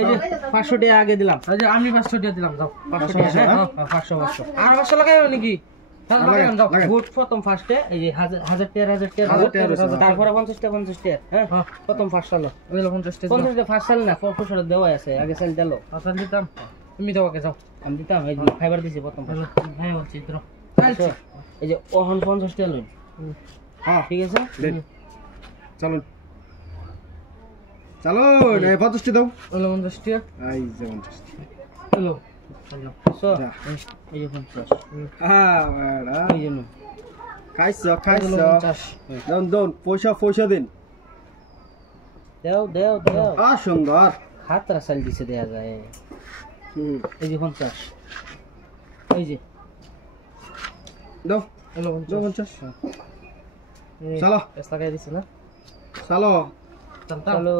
এই যে 500 টাকা আগে দিলাম। এই যে আমি 500 টাকা দিলাম যাও 500 টাকা হ্যাঁ 500 আর 500 লাগাইও নাকি লাগাইও যাও গুড প্রথম ফার্স্টে এই যে 1000 টাকা তারপরে 50 টাকা হ্যাঁ প্রথম ফার্স্ট হলো ওই 50 টাকা 50 টাকা ফার্স্ট সাল না পয়সা দেওয়া আছে আগে সেল দিলো আচ্ছা দিতাম তুমি দাও আগে যাও আমি দিতাম এই ফাইবার দিছি প্রথম হ্যাঁ বলছি ধরো এই যে ওহন 50 টাকা লই হ্যাঁ ঠিক আছে চলুন চলো এই 50 টি দাও ওই 50 টাকা এই যে 50 হ্যালো সো এই যে 50 হ্যাঁ বড়া এই জন্য খাইছো 50 দন পয়সা দিন দেও সুন্দর হাতরা সাল দিছে দেয়া যায় এই যে 50 এই যে দাও হ্যালো 50 চলো এস লাগাই দিছ না চলো চলো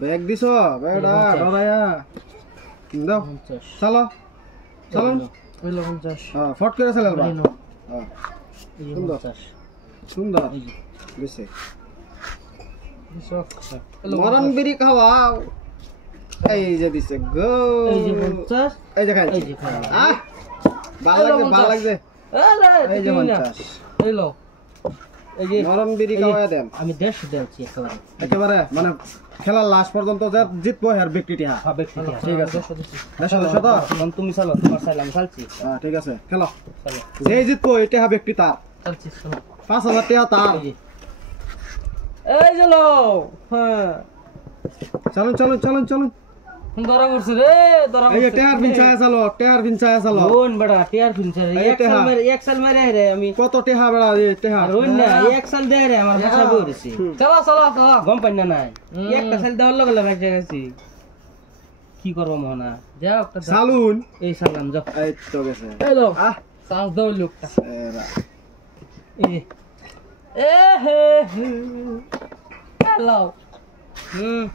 ব্যাগ দিছো বেড়া ডরায়া দাও 50 চলো ওই 50 হ্যাঁ ফট করে চলে বা হ্যাঁ এই যে সুন্দর 50 সুন্দর এই যে দিছে দিছো মরণ বিড়ি খাওয়াও এই যে দিছে গো এই যে 50 এই যে খাই এই যে খাই আহ ভালো লাগছে এই যে 50 এই লো এই যে মরণ বিড়ি খাওয়া দেন আমি 150 দিয়েছি একেবারে মানে খেলার লাস্ট পর্যন্ত যে জিতবো আর ব্যক্তিটি হবে ঠিক আছে দেশ তো এখন তুমি চলো তোমার সাইল আমি চালছি হ্যাঁ ঠিক আছে খেলো চলো যে জিতবো এটা হবে ব্যক্তি তার চলছি শোনো 5000 টাকা তার এই যে লো হ্যাঁ চলুন ধরা পড়ছে রে ধরা এই যে টায়ার ভিনছায়া চালো কোন বড়া টিয়ার ফিনছে এক সাল মেরে রে আমি কত টেহা বেড়া টেহা রইন না এক সাল দেয় রে আমার ভাষা বইছি চলো গম পাই না নাই একটা সাল দেওয়ার লগে লগে একটা গেছি কি করব মোহনা যাও একটা সালুন এই সালাম যাও এই তো গেছে হ্যালো আহ সাউন্ড দাও লোকটা এরা এই হে হ্যালো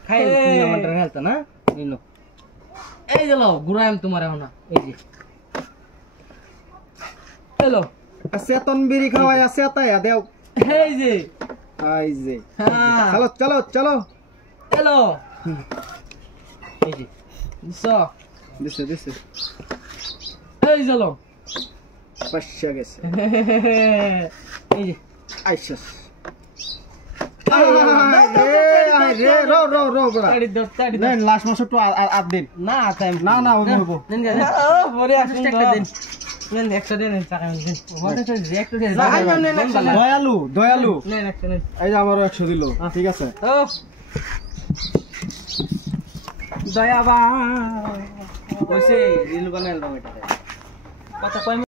খাই তুমি আমাদের হেলথ না নিনো এই যে লো ঘুরাইম তোমার এখন এই যে হ্যালো সেতন বিড়ি খাওয়ায় সেতায়া দেও এই যে এই যে হ্যাঁ চলো হ্যালো এই যে দিছো দিছে এই যে লো পাশা গেছে এই যে আইসা রো বড়া তাড়ি দাও নেন লাস্ট মাস একটু আট দিন না টাইম না হইব নেন গা পরে আসুন একটা দিন নেন একটা দিন টাকা দিন হঠাৎ রিঅ্যাক্ট হয়ে দয়ালু নেন একটা নেন এই যে আমারও 100 দিল ঠিক আছে ও দয়াবা কইছে রিল বানাইলাম এটা কথা কই